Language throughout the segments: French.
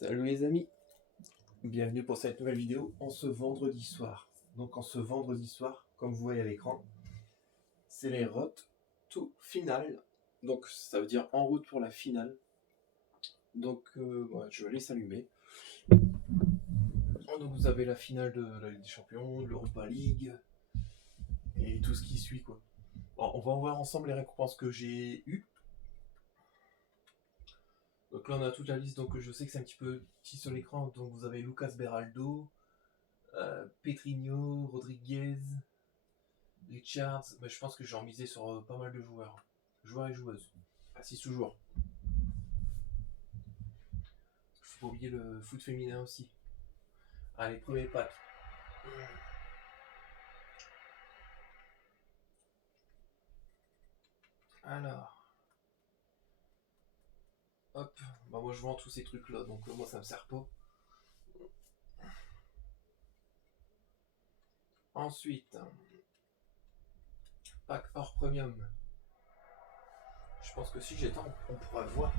Salut les amis, bienvenue pour cette nouvelle vidéo en ce vendredi soir. Donc en ce vendredi soir, comme vous voyez à l'écran, c'est les Road to Finale. Donc ça veut dire en route pour la finale. Donc je vais les s'allumer. Donc vous avez la finale de la Ligue des Champions, de l'Europa League et tout ce qui suit quoi. Bon, on va voir ensemble les récompenses que j'ai eues. Donc là on a toute la liste, donc je sais que c'est un petit peu petit sur l'écran. Donc vous avez Lucas Beraldo, Petrinho, Rodriguez, Richards. Mais je pense que j'ai en misé sur pas mal de joueurs et joueuses. Ah si, toujours. Faut pas oublier le foot féminin aussi. Allez, premier pack. Alors. Hop. Bah moi je vends tous ces trucs là, donc moi ça me sert pas. Ensuite. Pack hors premium. Je pense que si j'étais on pourra le voir.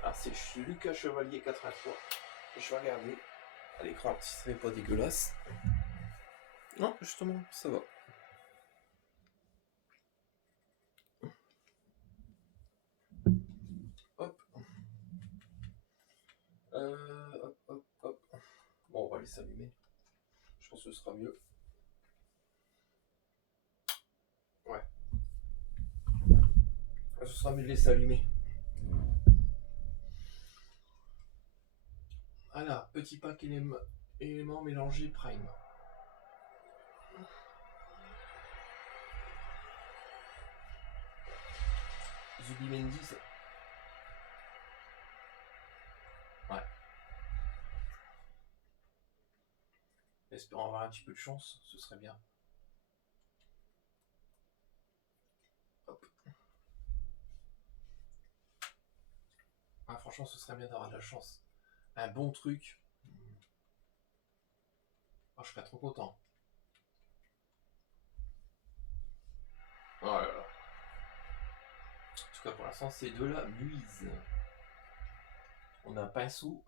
Alors c'est Lucas Chevalier 83. Je vais regarder à l'écran si ça n'est pas dégueulasse. Non, justement, ça va. Hop. Hop. Bon, on va les s'allumer. Je pense que ce sera mieux. Ouais. Ce sera mieux de les s'allumer. Alors, petit pack éléments mélangés prime. Zubimendi, c'est... Ouais. Espérons avoir un petit peu de chance, ce serait bien. Hop. Ah, franchement, ce serait bien d'avoir de la chance. Un bon truc. Oh, je serais trop content. Oh là là. En tout cas, pour l'instant, ces deux-là nuisent. On a un pinceau.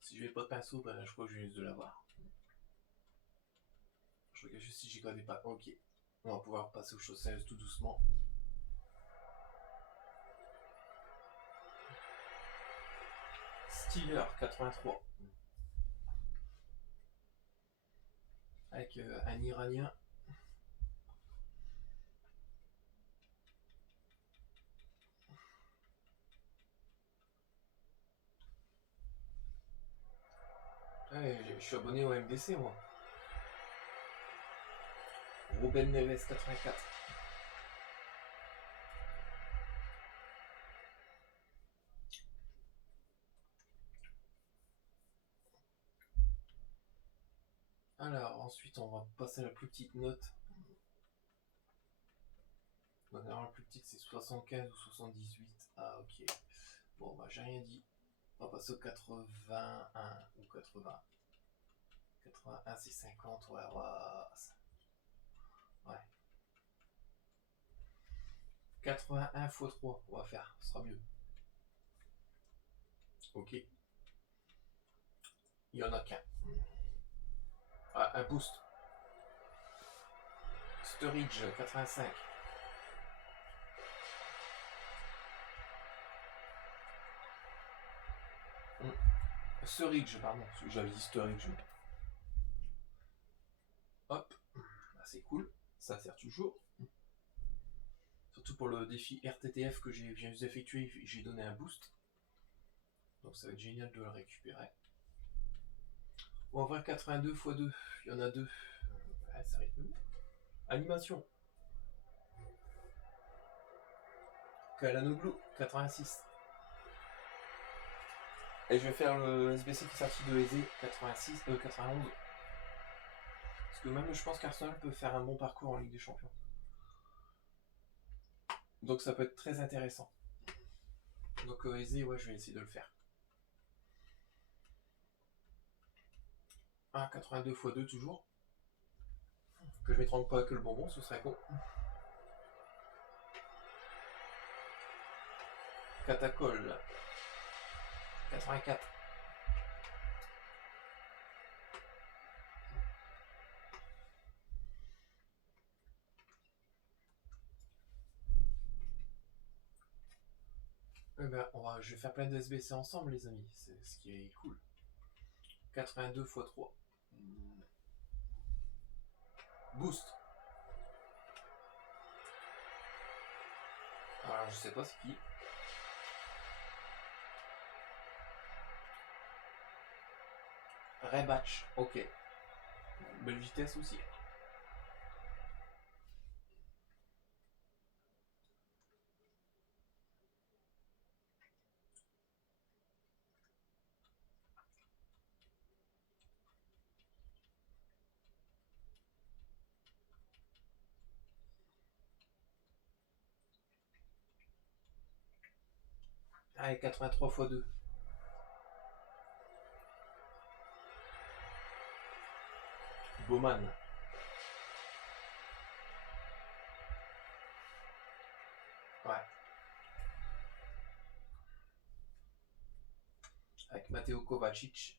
Si je n'ai pas de pinceau, ben, je crois que je viens juste de l'avoir. Je regarde juste si j'y connais pas. Ok. On va pouvoir passer aux choses sérieuses tout doucement. Steeler 83. Avec un Iranien. Ouais, je suis abonné au MDC moi. Ruben Neves 84. Alors ensuite on va passer à la plus petite note. Donc, alors, la plus petite c'est 75 ou 78. Ah ok. Bon bah j'ai rien dit. On va passer au 81 ou 80. 81 c'est 50, ouais. Ouais. 81 x 3, on va faire, ce sera mieux. Ok. Il y en a qu'un. Ah, un boost. Sturridge 85. Sturridge, pardon, j'avais dit Sturridge. Hop, ah, c'est cool, ça sert toujours. Surtout pour le défi RTTF que j'ai viens d'effectuer, j'ai donné un boost. Donc ça va être génial de le récupérer. On va voir 82 x 2, il y en a deux. Ouais, ça rythme. Animation. Kalanoglu 86. Et je vais faire le SBC qui est sorti de Eze 91. Parce que même je pense qu'Arsenal peut faire un bon parcours en Ligue des Champions. Donc ça peut être très intéressant. Donc Eze, ouais, je vais essayer de le faire. 82 x 2 toujours. Que je m'étrangle pas que le bonbon, ce serait con. Catacol. 84. Eh ben, je vais faire plein de SBC ensemble, les amis. C'est ce qui est cool. 82 x 3. Boost. Alors, je sais pas ce qui. Rebatch. Ok. Belle vitesse aussi. Allez, 83 x 2. Bowman. Ouais. Avec Matteo Kovacic.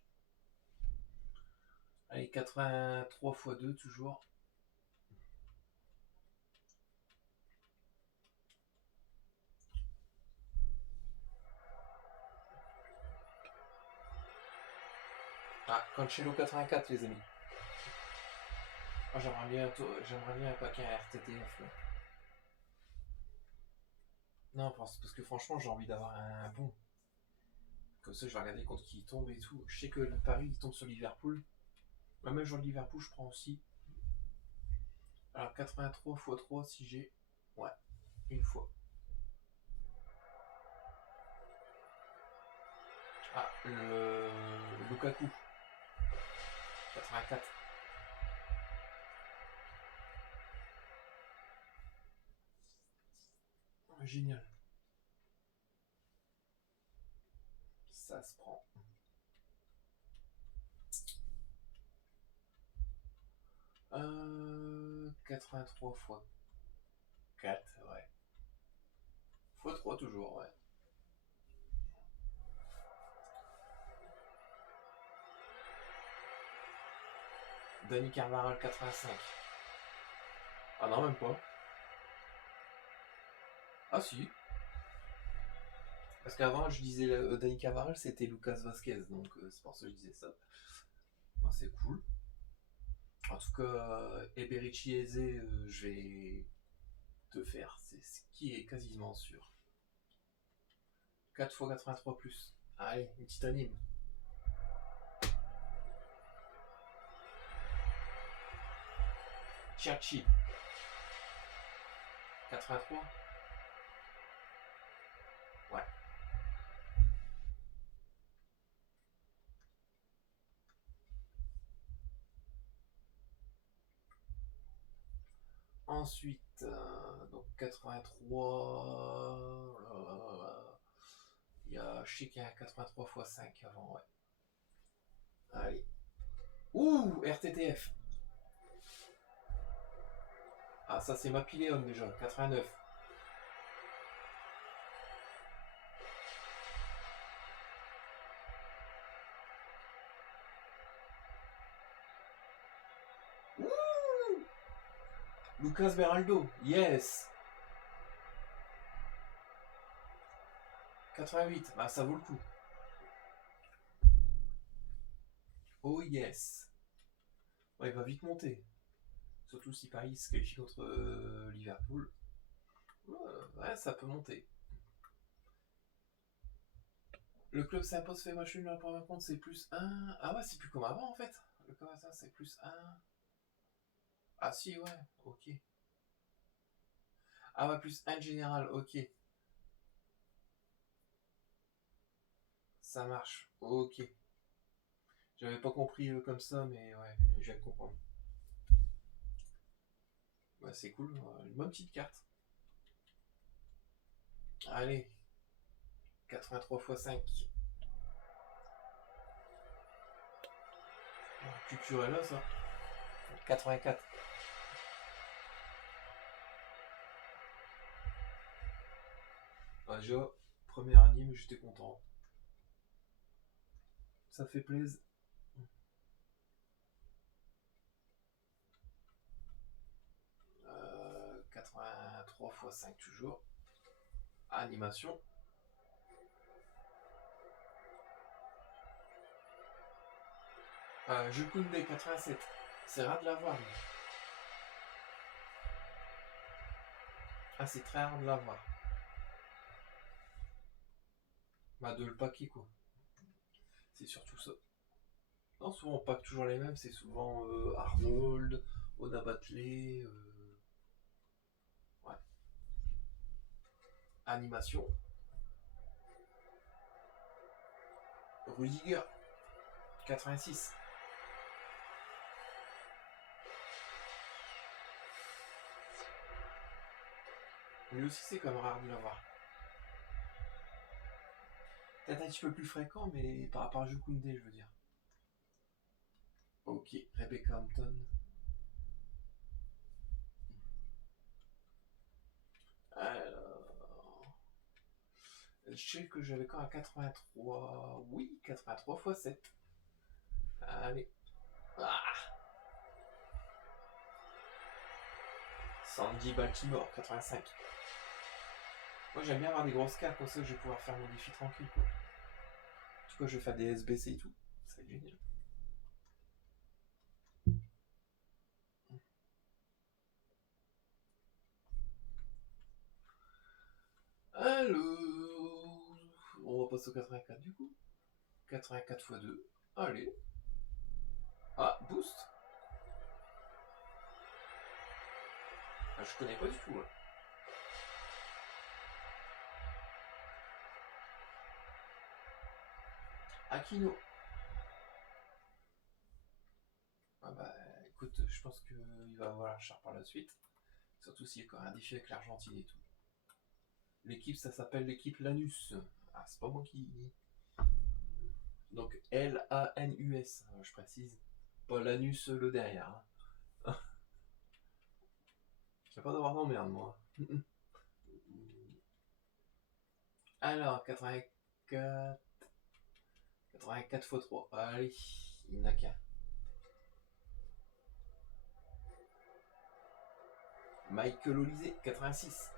Allez, 83 x 2 toujours. Ah, Cancelo 84, les amis. Oh, j'aimerais bien un paquet à RTTF. Là. Non, parce que franchement, j'ai envie d'avoir un bon. Comme ça, je vais regarder contre qui il tombe et tout. Je sais que le Paris, il tombe sur Liverpool. Même joueur de Liverpool, je prends aussi. Alors, 83 x 3 si j'ai. Ouais, une fois. Ah, le Lukaku. 84. Génial. Ça se prend. 83 x 4, ouais. x 3 toujours, ouais. Dani Carvajal 85. Ah non, même pas. Ah si. Parce qu'avant, je disais Dani Carvajal, c'était Lucas Vasquez, donc c'est pour ça que je disais ça. Ah, c'est cool. En tout cas, Eberici Eze, je vais te faire. C'est ce qui est quasiment sûr. 4 x 83 plus. Allez, une petite anime. Cherchi. 83. Ouais. Ensuite, donc 83. Je sais qu'il y a 83 x 5 avant, ouais. Allez. Ouh, RTTF. Ah, ça c'est Mapiléon déjà, 89. Ouh, Lucas Beraldo, yes. 88, bah ça vaut le coup. Oh yes. Ouais, il va vite monter. Surtout si Paris se qualifie contre Liverpool. Ouais, ça peut monter. Le club s'impose fait match nul dans la première compte, c'est plus 1. Ah ouais, c'est plus comme avant en fait. Le club ça, c'est plus 1. Ah si, ouais, ok. Ah ouais, plus 1 général, ok. Ça marche, ok. J'avais pas compris comme ça, mais ouais, je viens de comprendre. Ouais, c'est cool, une bonne petite carte. Allez, 83 x 5. Culturel là, ça. 84. Bah, déjà, premier anime, j'étais content. Ça fait plaisir. 83 x 5 toujours. Animation. Jukunde 87. C'est rare de l'avoir. Ah, c'est très rare de l'avoir. Bah, de le paquet, quoi. C'est surtout ça. Non, souvent on pack toujours les mêmes. C'est souvent Arnold, Oda Battley. Ouais. Animation. Rudiger. 86. Lui aussi, c'est comme rare de l'avoir. Peut-être un petit peu plus fréquent, mais par rapport à Jukunde, je veux dire. Ok, Rebecca Hampton. Alors. Je sais que j'avais quand à 83. Oui, 83 x 7. Allez. Ah, Sandy Baltimore, 85. Moi j'aime bien avoir des grosses cartes, comme ça je vais pouvoir faire mon défi tranquille, quoi. En tout cas, je vais faire des SBC et tout. C'est génial. Alors, on va passer au 84 du coup. 84 x 2. Allez. Ah, boost. Ah, je connais pas du tout. Là. Aquino. Ah bah écoute, je pense qu'il va avoir un char par la suite. Surtout s'il y a quand même un défi avec l'Argentine et tout. L'équipe, ça s'appelle l'équipe Lanus. Ah, c'est pas moi qui. Donc Lanus, je précise. Pas Lanus le derrière. Hein. Je vais pas devoir d'emmerde, moi. Alors, 84. 84 x 3. Allez, il n'a qu'un. Michael Olysée, 86.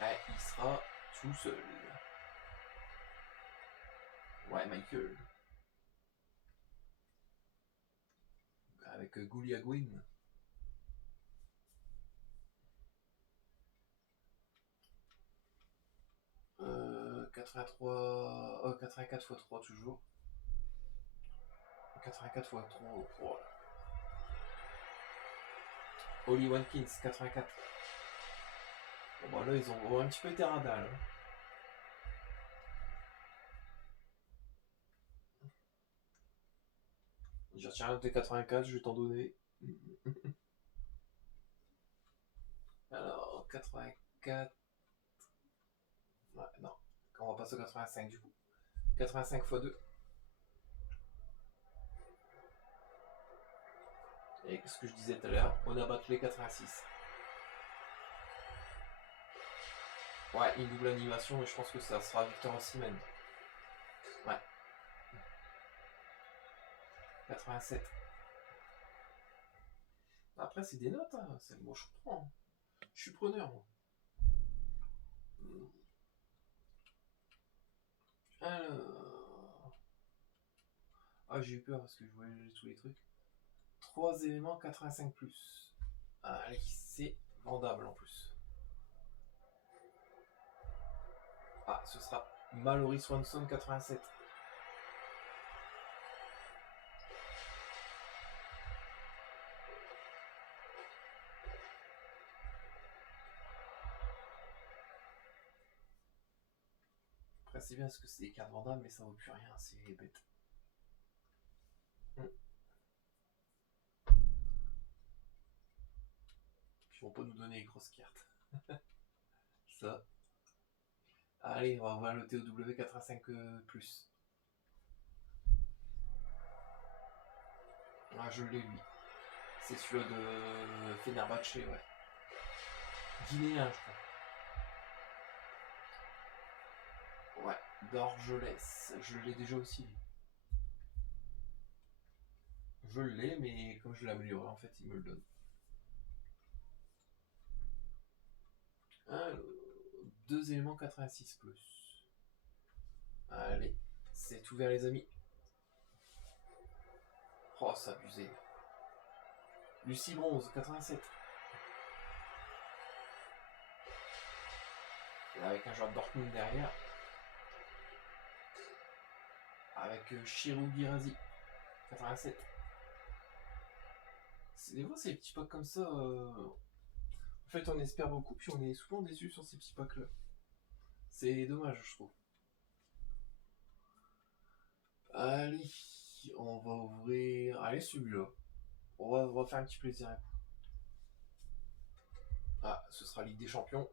Ah, il sera tout seul. Ouais, Michael. Avec Gouliagouin. Euh, 83. 84 x 3 toujours. 84 x 3. Oh. Holly Watkins, 84. Bon, bah là, ils ont un petit peu été radals. Hein. Je retiens un T84, je vais t'en donner. Alors, 84. Ouais, non. On va passer au 85 du coup. 85 x 2. Et ce que je disais tout à l'heure, on a battu les 86. Ouais, une double animation, et je pense que ça sera Victor Osimhen. Ouais. 87. Après, c'est des notes, hein. C'est le mot je prends. Je suis preneur, moi. Alors. Ah, j'ai eu peur parce que je voyais tous les trucs. 3 éléments 85 plus. Allez, c'est vendable en plus. Ah, ce sera Mallory Swanson 87. Après, c'est bien parce que c'est des cartes vendables, mais ça vaut plus rien, c'est bête. Ils vont pas nous donner les grosses cartes. Ça. Allez, on va voir le TOW 85 plus. Ah, je l'ai lui. C'est celui-là de Fenerbahçe, ouais. Guinéen, je crois. Ouais, d'Orgelès. Je l'ai déjà aussi. Je l'ai, mais comme je l'ai amélioré, en fait, il me le donne. Alors, 2 éléments 86 plus. Allez, c'est ouvert, les amis. Oh, c'est abusé. Lucie Bronze, 87. Et avec un joueur de Dortmund derrière. Avec Chirou Guirazi, 87. Des fois, ces petits packs comme ça, en fait, on espère beaucoup, puis on est souvent déçu sur ces petits packs-là. C'est dommage, je trouve. Allez, on va ouvrir. Allez, celui-là. On va faire un petit plaisir. Ah, ce sera Ligue des Champions.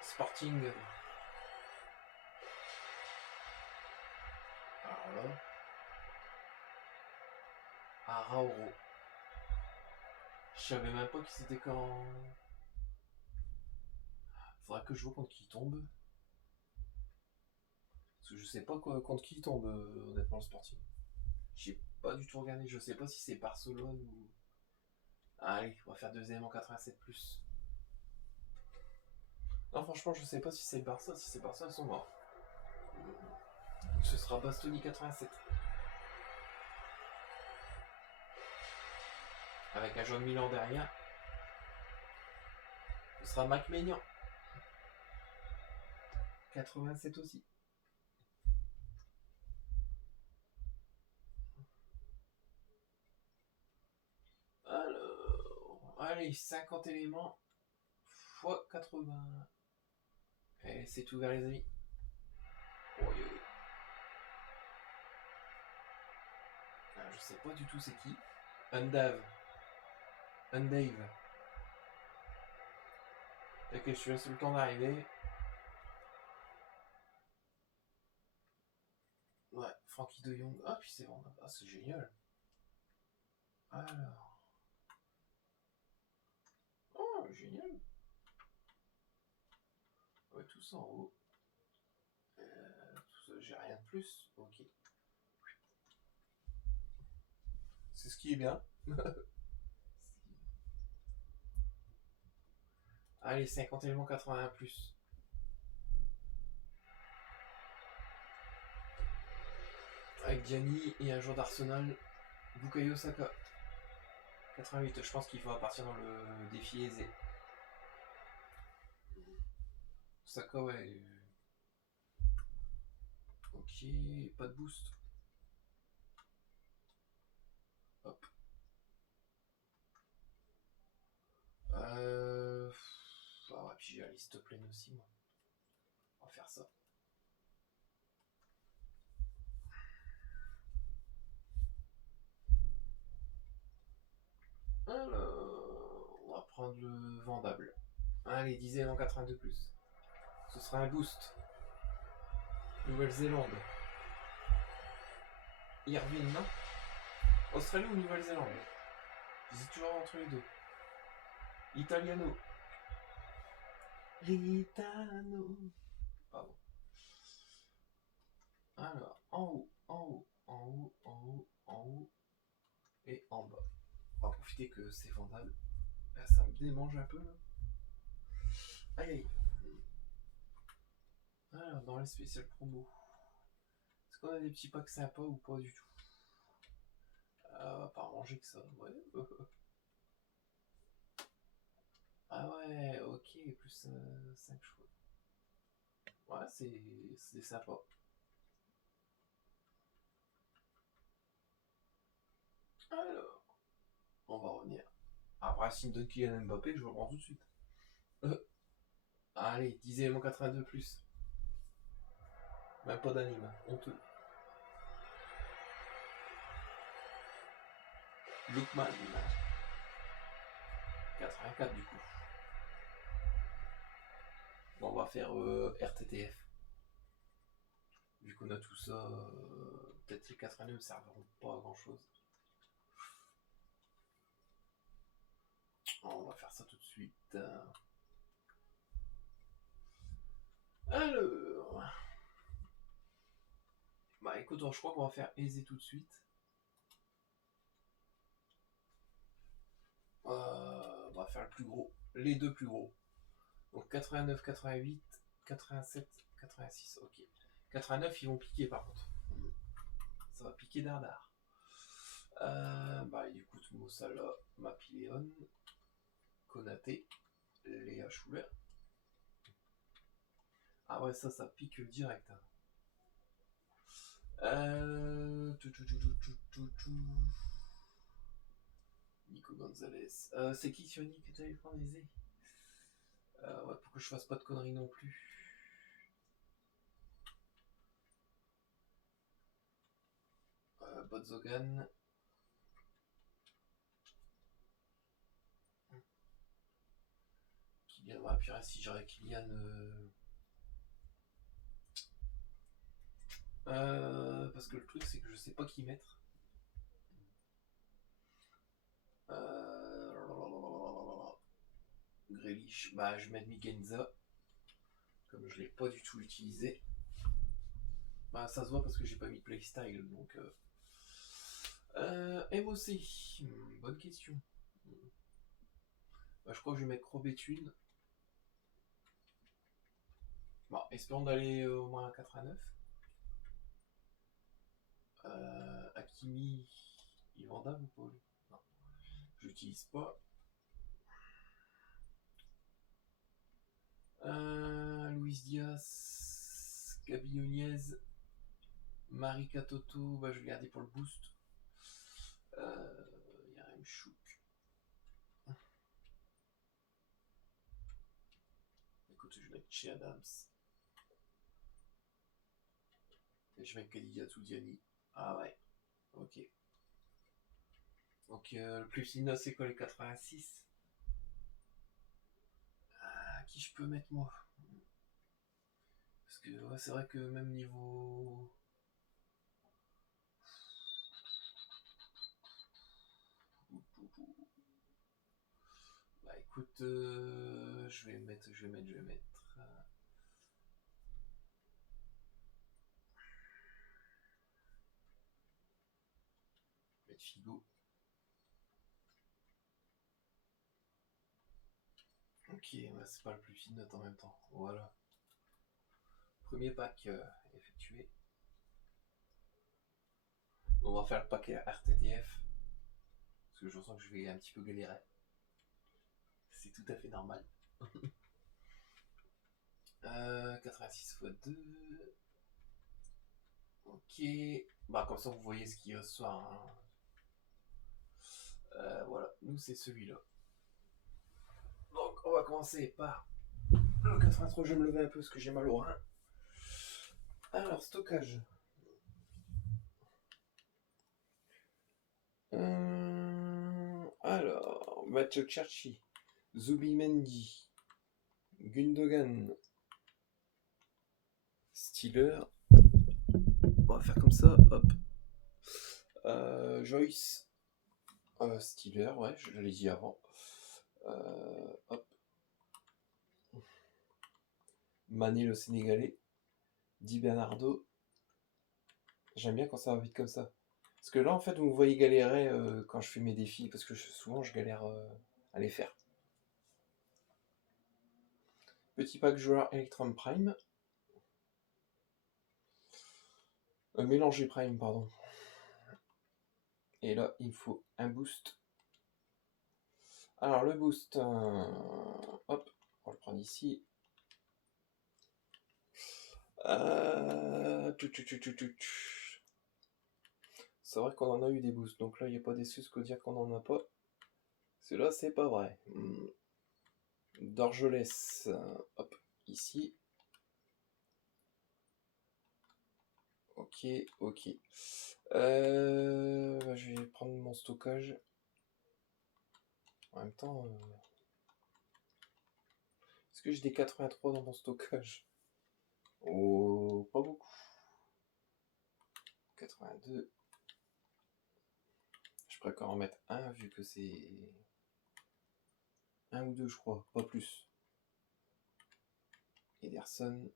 Sporting. Alors là. Arauro. Je savais même pas qui c'était quand. Faudra que je vois contre qui il tombe. Parce que je sais pas quoi, contre qui il tombe, honnêtement, le Sporting. J'ai pas du tout regardé. Je sais pas si c'est Barcelone ou. Allez, on va faire 2 éléments 87 plus. Non, franchement, je sais pas si c'est le Barça. Si c'est Barça, ils sont morts. Ce sera Bastoni 87. Avec un jaune Milan derrière. Ce sera Mac Maignan. 87 aussi. Alors, allez, 50 éléments x 80. Et c'est ouvert, les amis. Oh, oui, oui. Alors, je sais pas du tout c'est qui. Undave. Ok, je suis laisse le temps d'arriver. Ouais, Frankie de Jong. Ah, puis c'est vraiment. Ah, c'est génial. Alors. Oh, génial. Ouais, tout ça en haut. Tout ça, j'ai rien de plus. Ok. C'est ce qui est bien. Allez, 50 éléments 81 plus. Avec Gianni et un joueur d'Arsenal, Bukayo Saka. 88, je pense qu'il va partir dans le défi aisé. Saka, ouais. Ok, pas de boost. Hop. Ah ouais, puis j'ai la liste pleine aussi, moi. On va faire ça. Alors, on va prendre le vendable. Allez, 10 éléments 82 plus. Ce sera un boost. Nouvelle-Zélande. Irvine, non? Australie ou Nouvelle-Zélande? J'hésite toujours entre les deux. Italiano. Ritano. Pardon. Alors, en haut, en haut, en haut, en haut, en haut et en bas. On va profiter que c'est vendable. Là, ça me démange un peu là. Aïe aïe. Alors, dans les spéciales promo. Est-ce qu'on a des petits packs sympas ou pas du tout? On va pas manger que ça, ouais. Ah ouais, ok, plus 5 chevaux. Ouais, c'est sympa. Alors, on va revenir. Après, s'il me donne Kylian Mbappé, je le prends tout de suite. Allez, 10 éléments 82 plus. Même pas d'anime, honteux. Lookman, 84 du coup. Bon, on va faire RTTF. Vu qu'on a tout ça, peut-être les 89 ne serviront pas à grand chose. On va faire ça tout de suite. Alors... Bah écoute, je crois qu'on va faire aisé tout de suite. On va faire le plus gros. Les deux plus gros. Donc 89, 88, 87, 86. Ok. 89, ils vont piquer par contre. Ça va piquer dardard. Bah du coup, Mossala, Mapiléon, Konaté, Léa Schuller. Ah ouais, ça pique direct. Nico Gonzalez. C'est qui Sioni que tu avais prendre les ouais, pour que je fasse pas de conneries non plus. Bodzogan. Kylian, ouais, puis si j'aurais Kylian. Parce que le truc c'est que je sais pas qui mettre. Grealish, bah je mets Migenza. Comme je l'ai pas du tout utilisé. Bah ça se voit parce que j'ai pas mis playstyle donc. MOC, bonne question. Bah, je crois que je vais mettre Robetune. Bon, espérons d'aller au moins à 89. Hakimi, il est vendable ou pas lui? Non, je l'utilise pas. Luis Diaz, Gabi Nunez, Marie Katoto, bah, je vais garder pour le boost. Yarem Chouk. Écoute, je vais mettre chez Adams. Et je vais mettre Kadigatou Diani. Ah ouais, ok. Donc le plus fino c'est quoi les 86? Qui je peux mettre moi? Parce que ouais, c'est vrai que même niveau... Bah écoute, je vais mettre... Figo. Ok, bah c'est pas le plus fine note en même temps. Voilà. Premier pack effectué. On va faire le pack RTTF. Parce que je sens que je vais un petit peu galérer. C'est tout à fait normal. 86 x 2. Ok. Bah comme ça vous voyez ce qu'il y a ce soir. Hein. Voilà, nous c'est celui-là. Donc on va commencer par le 83, je vais me lever un peu parce que j'ai mal au rein. Alors, stockage. Alors, Mathieu Cherchi, Zubimendi, Gundogan, Steeler. On va faire comme ça, hop. Joyce, Steeler, ouais, je l'ai dit avant. Hop. Mané le Sénégalais, Di Bernardo. J'aime bien quand ça va vite comme ça. Parce que là, en fait, vous me voyez galérer quand je fais mes défis, parce que souvent, je galère à les faire. Petit pack joueur Electrum Prime. Mélanger Prime, pardon. Et là, il faut un boost. Alors, le boost, hop, on le prend ici. C'est vrai qu'on en a eu des boosts, donc là, il n'y a pas d'excuse que dire qu'on n'en a pas. Celui-là, c'est pas vrai. Dorgelès, hop, ici. Ok, ok. Je vais prendre mon stockage. En même temps, est-ce que j'ai des 83 dans mon stockage? Oh, pas beaucoup. 82. Je préfère en mettre un vu que c'est... Un ou deux, je crois, pas plus. Ederson.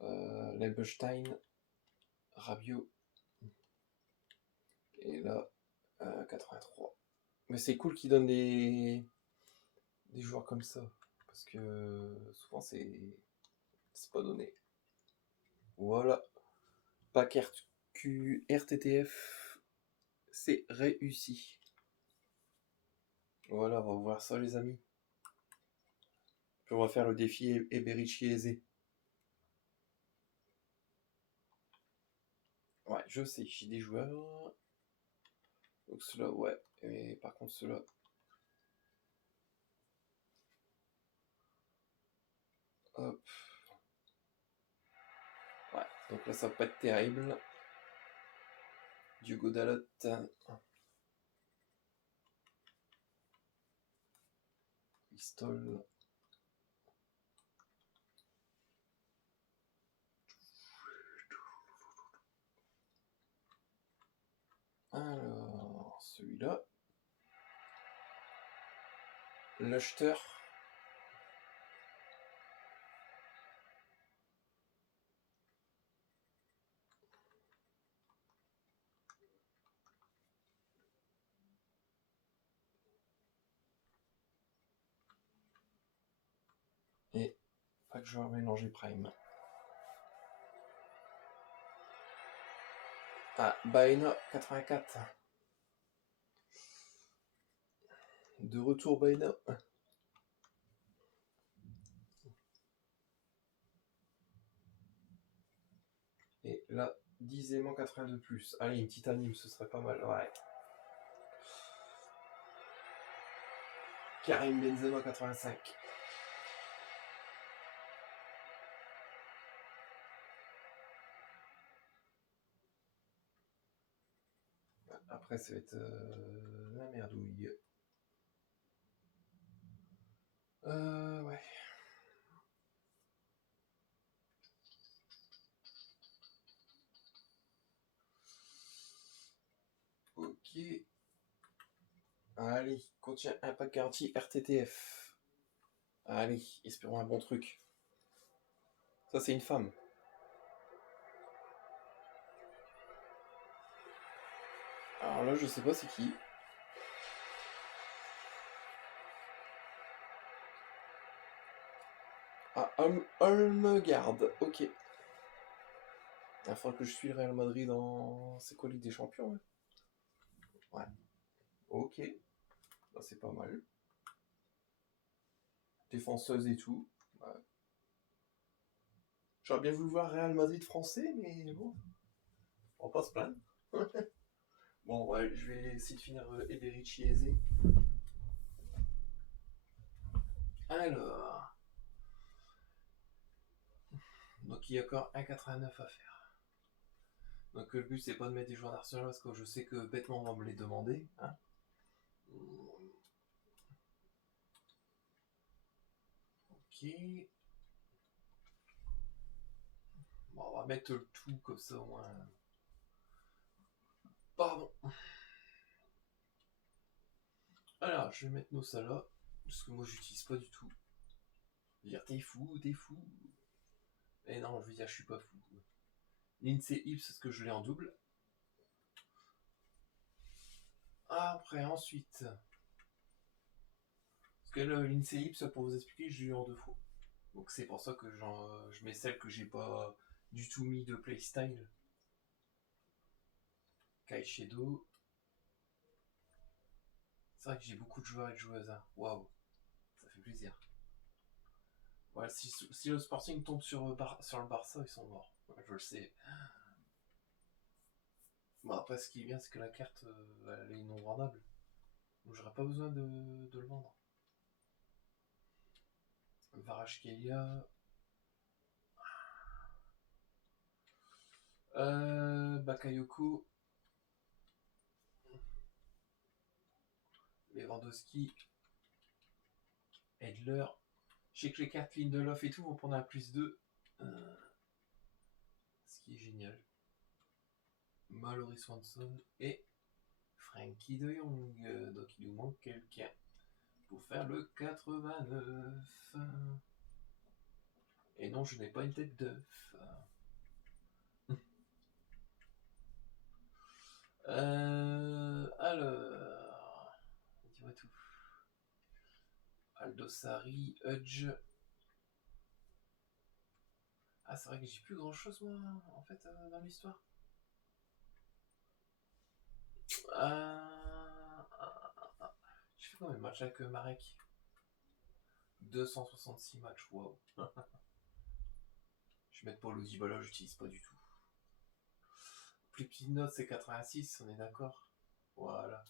Lebestein. Rabiot. Et là, 83. Mais c'est cool qu'ils donnent des joueurs comme ça. Parce que souvent, c'est pas donné. Voilà. Pack RTTF. C'est réussi. Voilà, on va voir ça, les amis. Puis on va faire le défi Eberici Eze. Ouais, je sais, j'ai des joueurs. Donc ceux-là, ouais. Et par contre, ceux-là. Hop. Ouais, donc là, ça va pas être terrible. Diogo Dalot. Pistol. Alors, celui-là. L'acheteur. Et pas que je vais mélanger Prime. Ah, Baena 84. De retour Baena. Et là, 10 aimants 82 plus. Allez, une petite anime, ce serait pas mal. Ouais. Karim Benzema 85. Après, ça va être la merdouille. Ouais. Ok. Allez, contient un pack garanti RTTF. Allez, espérons un bon truc. Ça, c'est une femme. Alors là, je sais pas c'est qui. Ah, Olmegarde, ok. Il faudra que je suis le Real Madrid en... C'est quoi, Ligue des Champions, ouais. Ouais. Ok. Bah, c'est pas mal. Défenseuse et tout. Ouais. J'aurais bien voulu voir Real Madrid français, mais bon. On va pas se plaindre. Bon, ouais, je vais essayer de finir Eberici Eze. Alors. Donc il y a encore 1,89 à faire. Donc le but c'est pas de mettre des joueurs d'Arsenal parce que je sais que bêtement on va me les demander. Hein. Ok. Bon, on va mettre le tout comme ça au moins. Pardon. Alors je vais mettre nos Salah. Parce que moi j'utilise pas du tout. Je veux dire t'es fou, t'es fou. Et non, je veux dire je suis pas fou. Lindsay Hips parce que je l'ai en double. Après ensuite. Parce que l'Insee Hips, pour vous expliquer, je l'ai eu en 2 fois. Donc c'est pour ça que je mets celle que j'ai pas du tout mis de playstyle. Kaichedo. C'est vrai que j'ai beaucoup de joueurs et de joueuses. Hein. Waouh, ça fait plaisir. Voilà, si le Sporting tombe sur le Barça, ils sont morts. Ouais, je le sais. Bon, après, ce qui est bien, c'est que la carte, elle est non vendable. Donc j'aurais pas besoin de le vendre. Varashkelia. Bakayoko. Lewandowski. Edler. Je sais que les cartes Lindelof et tout vont prendre un +2. Ce qui est génial. Mallory Swanson et Frankie de Jong. Donc il nous manque quelqu'un pour faire le 89. Et non, je n'ai pas une tête d'œuf. Alors, dis-moi tout. Aldosari, Hudge. Ah, c'est vrai que j'ai plus grand chose, moi, en fait, dans l'histoire. J'ai fait combien de matchs avec Marek? 266 matchs, waouh. Je vais mettre Paul Dybala, j'utilise pas du tout. Plus petite note, c'est 86, on est d'accord? Voilà.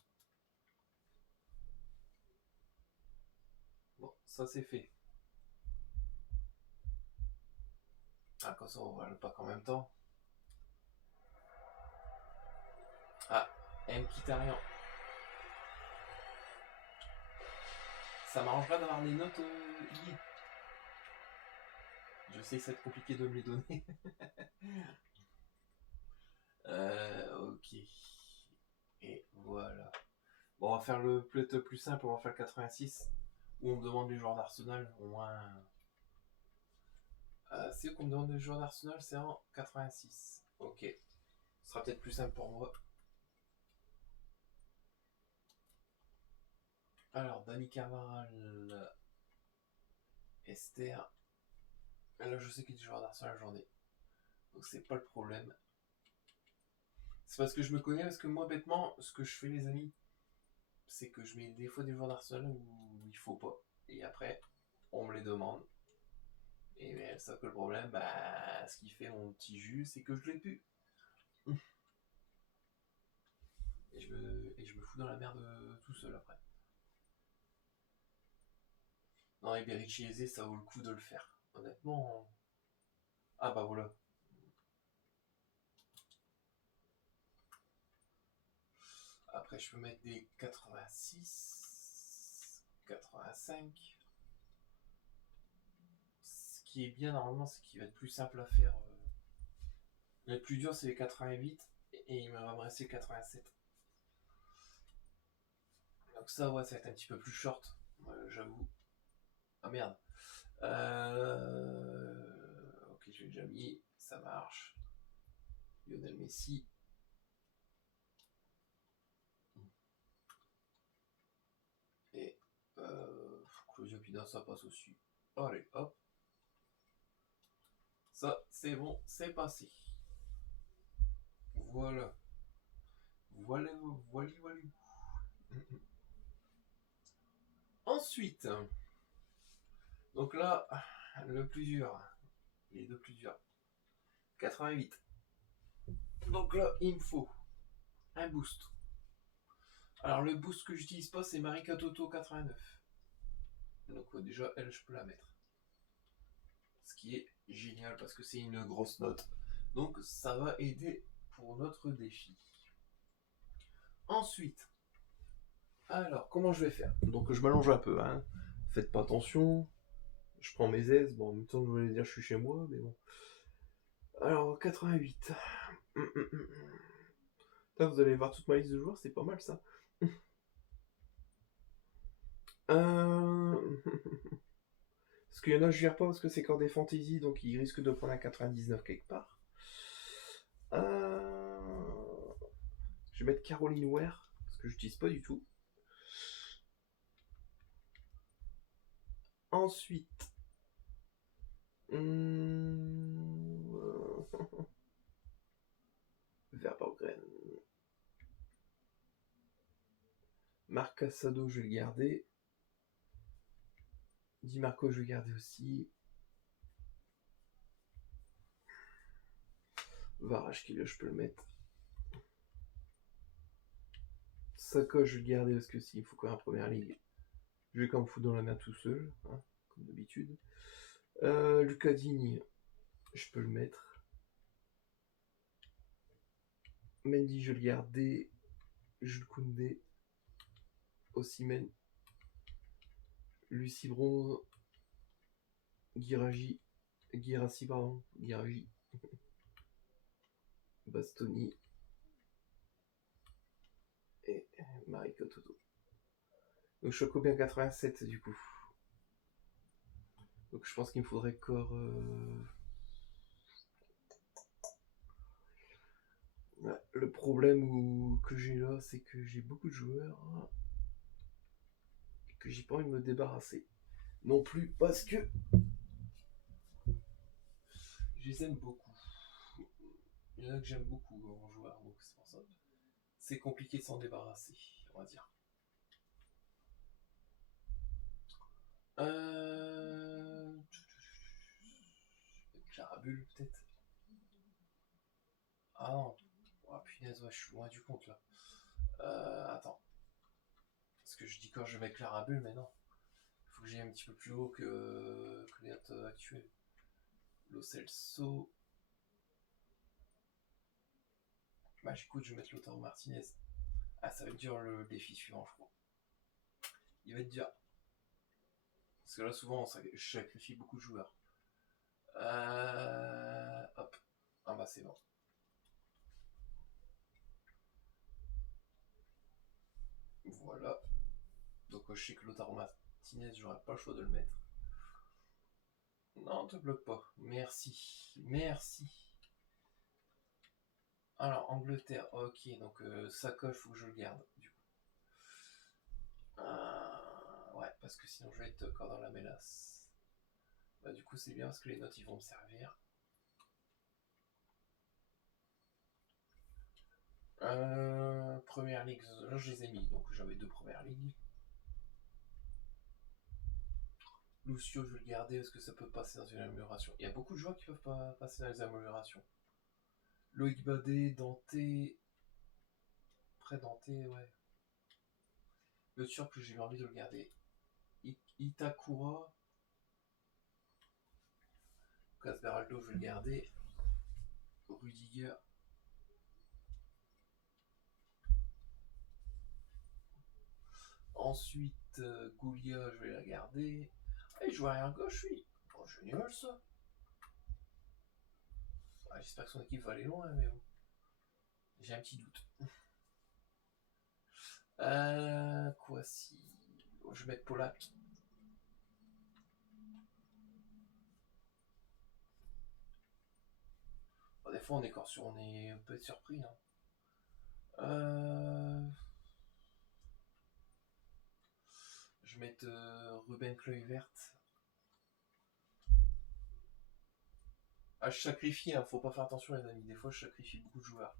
Bon, ça c'est fait. Ah, comme ça, on voit le pack en même temps. Ah, Mkhitaryan. Ça m'arrangerait d'avoir des notes liées. Je sais que ça va être compliqué de me les donner. Ok. Et voilà. Bon, on va faire le peut-être plus simple, on va faire le 86. Où on me demande les joueurs d'Arsenal, au moins. C'est où qu'on me demande les joueurs d'Arsenal, c'est en 86. Ok. Ce sera peut-être plus simple pour moi. Alors, Dani Carvajal, Esther. Là, je sais qu'il y a des joueurs d'Arsenal, j'en ai. Donc, c'est pas le problème. C'est parce que je me connais, parce que moi, bêtement, ce que je fais, les amis, c'est que je mets des fois des joueurs d'Arsenal où il faut pas. Et après, on me les demande. Et ça que le problème, bah, ce qui fait mon petit jus, c'est que je l'ai plus. Et je me fous dans la merde tout seul après. Non, et Bericchiese, ça vaut le coup de le faire. Honnêtement. Ah bah voilà. Après, je peux mettre des 86, 85. Ce qui est bien normalement, c'est qu'il va être plus simple à faire. Le plus dur, c'est les 88. Et il va me rester 87. Donc ça, ouais, ça va être un petit peu plus short. J'avoue. Ah merde. Ok, j'ai déjà mis. Ça marche. Lionel Messi. Et Claudio Pina, ça passe aussi. Allez, hop. Ça, c'est bon, c'est passé. Voilà. Voilà, voilà, voilà. Ensuite, donc là, le plus dur, les deux plus durs. 88. Donc là, il me faut un boost. Alors le boost que j'utilise pas, c'est Marika Toto 89. Donc déjà, elle, je peux la mettre. Ce qui est génial parce que c'est une grosse note. Donc ça va aider pour notre défi. Ensuite, alors comment je vais faire? Donc je m'allonge un peu, hein. Faites pas attention. Je prends mes aises. Bon, en même temps, je voulais dire je suis chez moi, mais bon. Alors 88. Là, vous allez voir toute ma liste de joueurs, c'est pas mal ça. Parce qu'il y en a, je gère pas parce que c'est encore des fantasy, donc ils risquent de prendre un 99 quelque part. Je vais mettre Caroline Ware, parce que j'utilise pas du tout. Ensuite. Verborgren. Marc Casado, je vais le garder. Di Marco, je vais le garder aussi. Varashkile, je peux le mettre. Saka, je vais le garder parce que s'il faut quand même en première ligue, je vais quand même foutre dans la main tout seul, hein, comme d'habitude. Lucas Digne, je peux le mettre. Mendy, je vais le garder. Jules Koundé. Osimhen. Lucie Bronze. Guirassy, pardon. Guirassy. Bastoni. et Mariko Toto. Donc je suis combien 87 du coup. Donc je pense qu'il me faudrait corps... Ouais, le problème que j'ai là, c'est que j'ai beaucoup de joueurs et que j'ai pas envie de me débarrasser. Non plus parce que je les aime beaucoup. Il y en a que j'aime beaucoup en joueur, donc c'est pour ça. C'est compliqué de s'en débarrasser, on va dire. Clarabule peut-être. Ah non. Oh punaise, ouais, je suis loin du compte là. Attends. Parce que je dis quand je vais Clarabule, mais non. Il faut que j'aille un petit peu plus haut que les notes actuelles. Lo Celso. Bah écoute, je vais mettre Lautaro Martinez. Ah, ça va être dur le défi suivant, je crois. Il va être dur. Parce que là, souvent, je sacrifie beaucoup de joueurs. Hop. Ah bah c'est bon. Voilà. Donc je sais que Lautaro Martinez, j'aurais pas le choix de le mettre. Non, te bloque pas. Merci. Merci. Alors, Angleterre, ok, donc Sakoche, faut que je le garde, du coup. Ouais, parce que sinon je vais être encore dans la mélasse. Bah, du coup, c'est bien parce que les notes ils vont me servir. Première ligue, là je les ai mis, donc j'avais 2 premières ligues. Lucio, je vais le garder parce que ça peut passer dans une amélioration. Il y a beaucoup de joueurs qui peuvent pas passer dans les améliorations. Loïc Badé, Dante. Après Dante, ouais. Le sûr que j'ai envie de le garder. Itakura. Casberaldo, je vais le garder. Rudiger. Ensuite, Goulia, je vais la garder. Ah, il joue arrière gauche, lui. Oh, génial ça. Ah, j'espère que son équipe va aller loin, mais bon. J'ai un petit doute. Quoi si. Oh, je vais mettre Polak. Bon, des fois, on peut être surpris. Hein. Je vais mettre Ruben Kluivert. Ah, je sacrifie, hein, faut pas faire attention, les amis. Des fois, je sacrifie beaucoup de joueurs.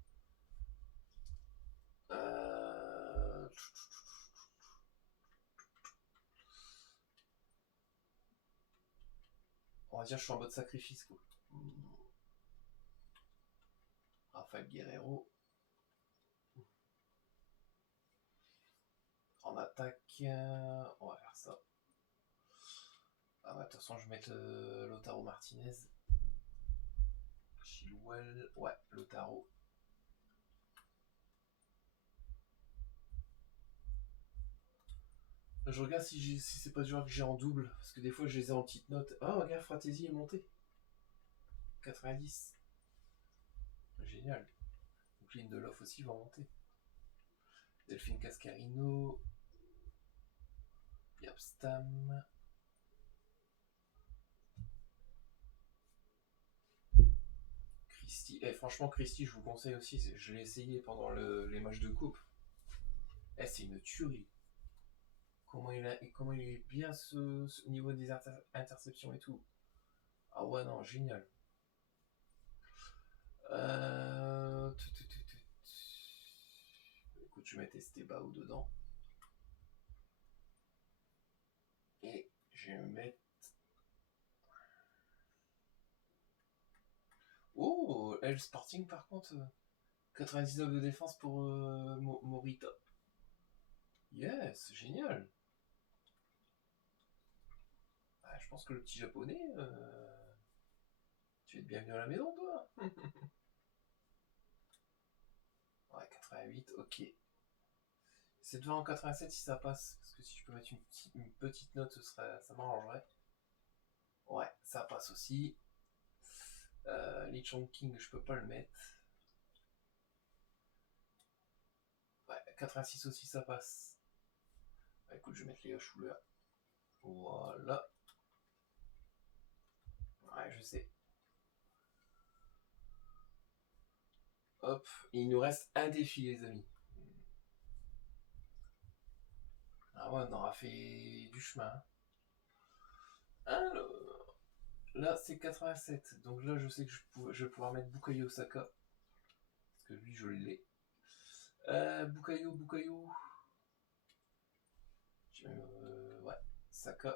On va dire que je suis en mode sacrifice, quoi. Rafael Guerrero. En attaque, on va faire ça. Ah bah, de toute façon, je vais mettre Lautaro Martinez. Chilwell, ouais, Lautaro. Je regarde si c'est pas du joueur que j'ai en double, parce que des fois je les ai en petite note. Ah, regarde, Fratesi est monté. 90. Génial. Donc Lindelof aussi va monter. Delphine Cascarino. Yapstam. Christy. Franchement, Christy, je vous conseille aussi. Je l'ai essayé pendant les matchs de coupe. C'est une tuerie. Comment il est bien au niveau des interceptions et tout. Ah ouais, non, génial. Écoute, je vais mettre Estebao dedans. Et je vais mettre... Oh, El Sporting par contre. 99 de défense pour Morita. Yes, génial. Ah, je pense que le petit japonais, tu es bienvenu à la maison, toi. Ouais, 88, ok. C'est devant en 87 si ça passe, parce que si je peux mettre une petite note, ça m'arrangerait. Ouais, ça passe aussi. Lee Chong King, je peux pas le mettre. Ouais, 86 aussi, ça passe. Bah, écoute, je vais mettre les Schuller. Voilà. Ouais, je sais. Hop, il nous reste un défi, les amis. Ah ouais, on aura fait du chemin. Alors, là, c'est 87. Donc là, je sais que je vais pouvoir mettre Bukayo Saka. Parce que lui, je l'ai. Bukayo. Ouais, Saka.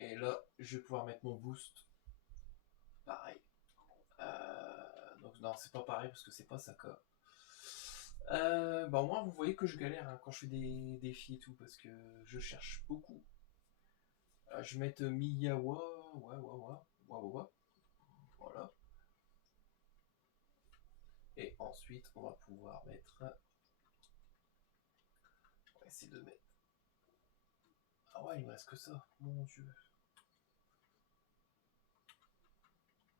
Et là, je vais pouvoir mettre mon boost. Pareil. Donc non, c'est pas pareil parce que c'est pas Saka. Bah moi, vous voyez que je galère hein, quand je fais des défis et tout parce que je cherche beaucoup. Je vais mettre Miyawa. Voilà. Et ensuite, on va pouvoir mettre. On va essayer de mettre. Ah ouais, il me reste que ça. Mon dieu.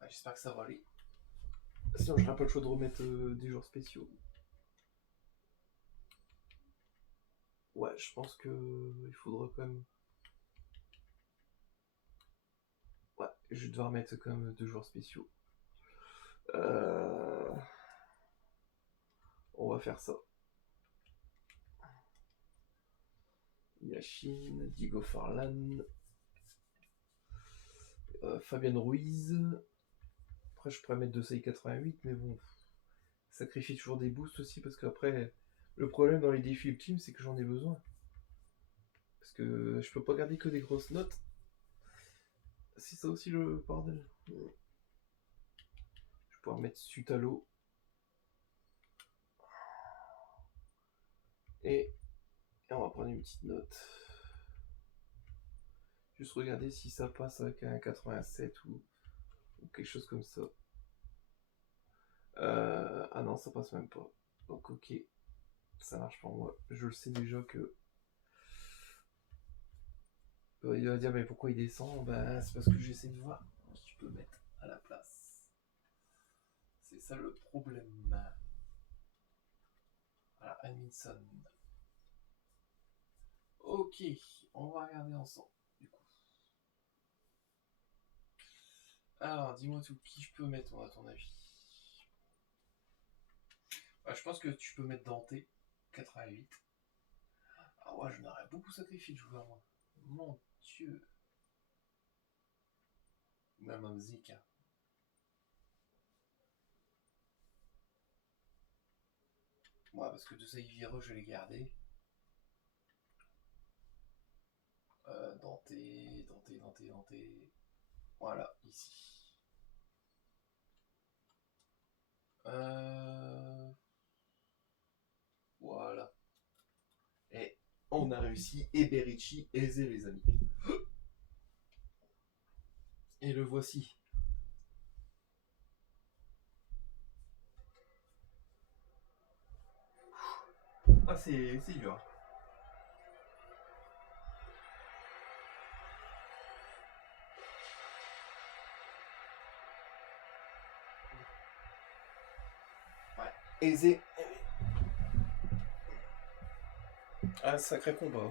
Ouais, j'espère que ça va aller. Sinon, je n'aurai pas le choix de remettre des jours spéciaux. Ouais, je pense que il faudra quand même. Ouais, je vais devoir mettre quand même 2 jours spéciaux. On va faire ça. Yashin, Diego Farlan, Fabien Ruiz. Après, je pourrais mettre de Saï 88, mais bon, sacrifier toujours des boosts aussi parce qu'après, le problème dans les défis ultimes, c'est que j'en ai besoin. Parce que je peux pas garder que des grosses notes. C'est ça aussi le bordel. Je vais pouvoir mettre Sutalo. Et on va prendre une petite note. Juste regarder si ça passe avec un 87 ou quelque chose comme ça. Ah non, ça passe même pas. Donc ok, ça marche pour moi. Je le sais déjà que... Il va dire mais pourquoi il descend. Ben c'est parce que j'essaie de voir qui je peux mettre à la place. C'est ça le problème. Voilà, Adminson. Ok, on va regarder ensemble du coup. Alors dis-moi tout, qui je peux mettre moi à ton avis? Je pense que tu peux mettre Dante, 88. Ah ouais, je n'aurais beaucoup sacrifié de joueur moi. Mon dieu. Même un Zik. Hein. Ouais, parce que de ça, Viro, je l'ai gardé. Dante. Voilà, ici. Voilà. Et on a réussi. Et Berici, aisé les amis. Et le voici. Ah, c'est dur. Ouais, aisé. Ah, sacré combat.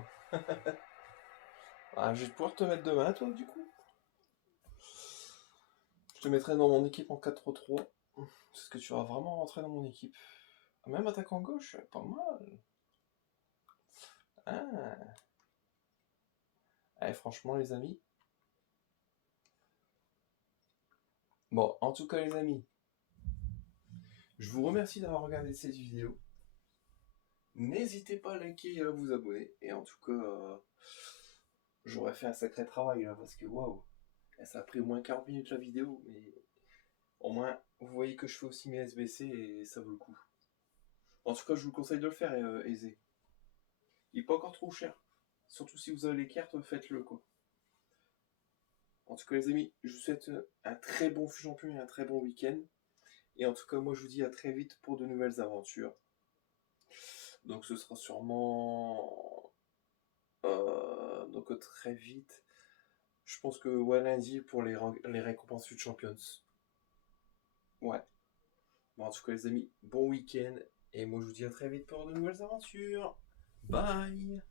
Je vais pouvoir te mettre demain, toi, du coup. Je te mettrai dans mon équipe en 4-3-3. Parce que tu vas vraiment rentrer dans mon équipe. Même attaquant gauche, pas mal. Ah. Allez, franchement, les amis. Bon, en tout cas, les amis, je vous remercie d'avoir regardé cette vidéo. N'hésitez pas à liker et à vous abonner. Et en tout cas, j'aurais fait un sacré travail là, parce que waouh, ça a pris au moins 40 minutes la vidéo, mais au moins, vous voyez que je fais aussi mes SBC et ça vaut le coup. En tout cas, je vous conseille de le faire, aisé. Il n'est pas encore trop cher. Surtout si vous avez les cartes, faites-le quoi. En tout cas, les amis, je vous souhaite un très bon champion et un très bon week-end. Et en tout cas, moi, je vous dis à très vite pour de nouvelles aventures. Donc, ce sera sûrement... donc, très vite. Je pense que ouais, lundi pour les récompenses Foot Champions. Ouais. Bon, en tout cas, les amis, bon week-end Et moi, je vous dis à très vite pour de nouvelles aventures. Bye!